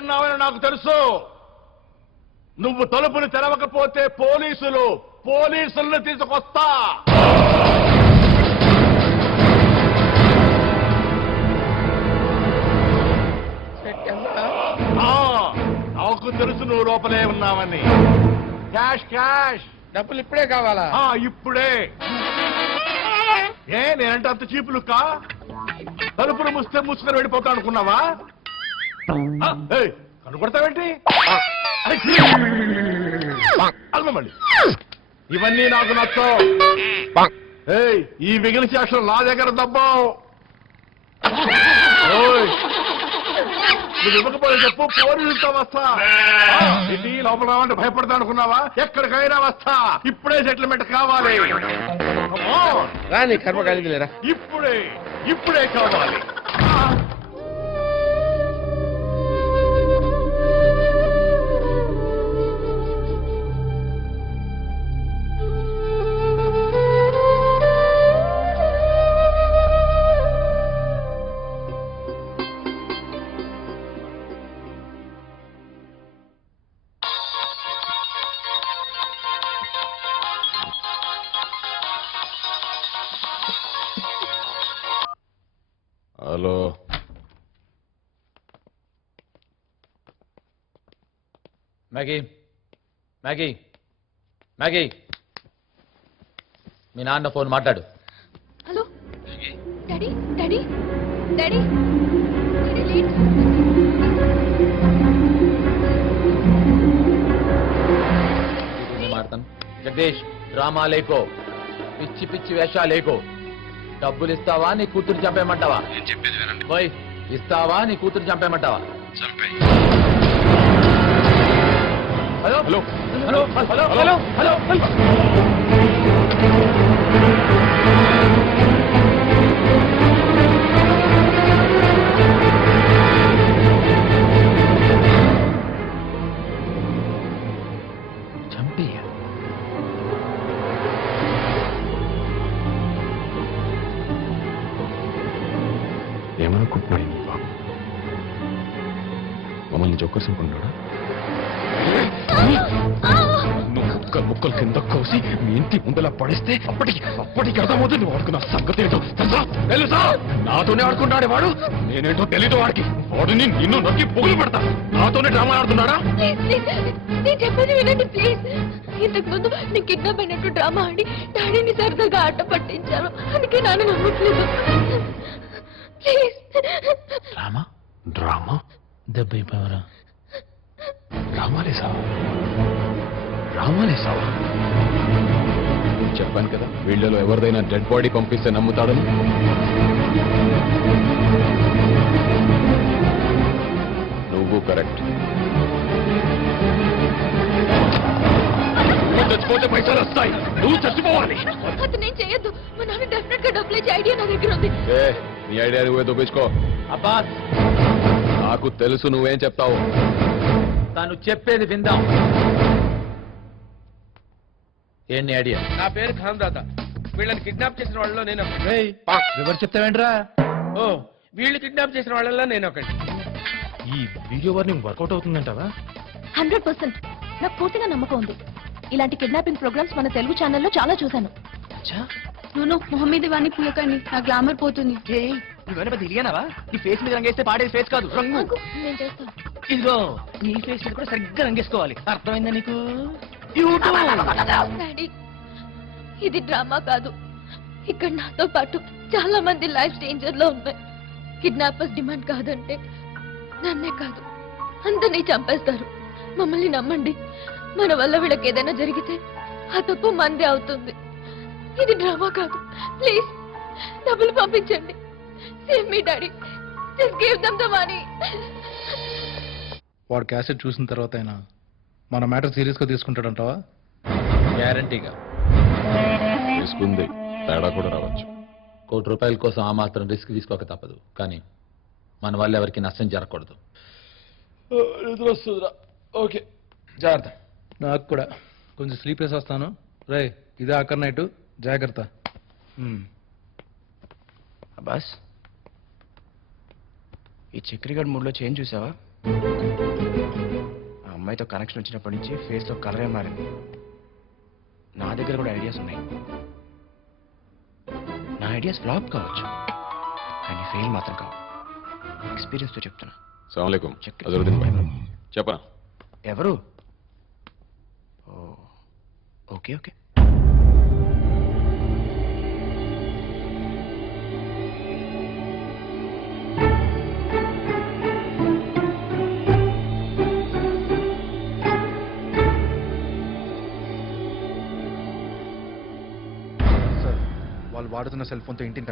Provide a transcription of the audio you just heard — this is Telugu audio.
ఉన్నావని నాకు తెలుసు. నువ్వు తలుపులు తెరవకపోతే పోలీసులను తీసుకొస్తా. నాకు తెలుసు నువ్వు లోపలే ఉన్నావని. క్యాష్ డబ్బులు ఇప్పుడే కావాలా? ఇప్పుడే. నేనంటే అంత చీపులుక్క? తలుపులు మూసుకొని వెళ్ళిపోతా అనుకున్నావా? కనుకొడతావేంటి? మళ్ళీ ఇవన్నీ నాకు నచ్చవు. ఈ మిగిలిన శాస్త్రం నా దగ్గర దబ్బావు. నువ్వు ఇవ్వకపోతే చెప్పు, పోలీసులతో వస్తా. ఇది లోపల రావాలంటే భయపడతా అనుకున్నావా? ఎక్కడికైనా వస్తా. ఇప్పుడే సెటిల్మెంట్ కావాలి. రాని కర్మ కలిగిలేరా? ఇప్పుడే కావాలి. హలో, మ్యాగీ, మీ నాన్న ఫోన్ మాట్లాడు. హలో డాడీ, డాడీ డాడీ మాడతాను. జగదీష్, డ్రామా లేకో, పిచ్చి వేషాలు లేకో. డబ్బులు ఇస్తావా నీ కూతురు చంపేయమంటావా? పోయి ఇస్తావా నీ కూతురు చంపేయమంటావా? Hello hello hello hello hello hello చంపేయ. ఏమనుకుంటున్నాడు బాబు? మమ్మల్ని జోకర్సుకుంటున్నాడా? ముక్కలు కింద కోసి మీ ఇంటి ముందలా పడిస్తే అప్పటికి అర్థమవుతుంది వాడుకున్న సంగతి ఏంటో తెలుసా? నాతోనే ఆడుకుంటాడే వాడు. నేనేంటో తెలీదు వాడికి. వాడిని నిన్ను నొక్కి పొగులు పెడతా. నాతోనే డ్రామా ఆడుతున్నాడా? చెప్పండి వినండి ప్లీజ్. ఇంతకు ముందు నీ కిడ్నాప్ అయినట్టు డ్రామా ఆడి డాడీని సరదాగా ఆట పట్టించాను. అందుకే నాన్న నమ్మట్లేదు. ప్లీజ్. డ్రామా దెబ్బైపోయారా? రామాలేసావా? చెప్పాను కదా, వీళ్ళలో ఎవరిదైనా డెడ్ బాడీ పంపిస్తే నమ్ముతాడని. నువ్వు కరెక్ట్. చచ్చిపోతే పైసలు వస్తాయి, నువ్వు చచ్చిపోవాలి. నేను చేయొద్దు. మా నాన్న డెఫినెట్ గా డబ్బులు ఇచ్చే ఐడియా నా దగ్గర ఉంది. నీ ఐడియా నువ్వే దొప్పించుకో. అబ్బాస్, నాకు తెలుసు నువ్వేం చెప్తావు. తను చెప్పేది విందాం. ఏంటి ఐడియా? నా పేరు ఖాన్ దాదా. వీళ్ళని కిడ్నాప్ చేసిన వాళ్ళలో నేను ఎవరు చెప్తావేంట్రా? ఓ, వీళ్ళు కిడ్నాప్ చేసిన వాళ్ళలో నేను ఒకటి. ఈ వీడియో వార్నింగ్ వర్కౌట్ అవుతుందంటావా? 100% నాకు పూర్తిగా నమ్మకం ఉంది. ఇలాంటి కిడ్నాపింగ్ ప్రోగ్రామ్స్ మన తెలుగు ఛానల్లో చాలా చూశాను. నువ్వు మొహం మీద ఇవన్నీ పూయకండి, నా గ్లామర్ పోతుంది. తెలియనావా? నీ ఫేస్ మీద రంగేస్తే పాడేది ఫేస్ కాదు, రంగు. నేను చేస్తాను. ఇదిగో నీ ఫేస్ మీద కూడా సరిగ్గా రంగేసుకోవాలి. అర్థమైందా నీకు? డాడీ, ఇది డ్రామా కాదు. ఇక్కడ నాతో పాటు చాలా మంది లైఫ్ డేంజర్ లో ఉన్నాయి. కిడ్నాపర్స్ డిమాండ్ కాదంటే నన్నే కాదు అందరినీ చంపేస్తారు. మమ్మల్ని నమ్మండి. మన వల్ల వీళ్ళకి ఏదైనా జరిగితే ఆ తప్పు మందే అవుతుంది. ఇది డ్రామా కాదు. ప్లీజ్ డబ్బులు పంపించండి. Save me daddy. Just give them the money. వాడు క్యాసెట్ చూసిన తర్వాత అయినా మన మ్యాటర్ సీరియస్ గా తీసుకుంటాడంటావా? గ్యారంటీగా తీసుకుంది. తేడా కూడా రావచ్చు. ₹1,00,00,000 కోసం ఆ మాత్రం రిస్క్ తీసుకోక తప్పదు. కానీ మన వల్ల ఎవరికి నష్టం జరగకూడదు. ఓకే, జాగ్రత్త. నాకు కూడా కొంచెం స్లీప్ వేసి వస్తాను. రే, ఇదే ఆఖరి నైట్, జాగ్రత్త. అబ్బాస్, ఈ చక్రిగడ్ మూడ్లో చేంజ్ చూసావా? ఆ అమ్మాయితో కనెక్షన్ వచ్చినప్పటి నుంచి ఫేస్లో కలరే మారింది. నా దగ్గర కూడా ఐడియాస్ ఉన్నాయి. నా ఐడియాస్ ఫ్లాప్ కావచ్చు, కానీ ఫెయిల్ మాత్రం కావు. ఎక్స్పీరియన్స్తో చెప్తున్నా. సలాంలేకుం చెక్. అజరుద్దీన్ భాయ్ చెప్పరా. ఎవరు? ఓ, ఓకే ఓకే. సార్ వాళ్ళు వాడుతున్న సెల్ ఫోన్తో ఇంటిని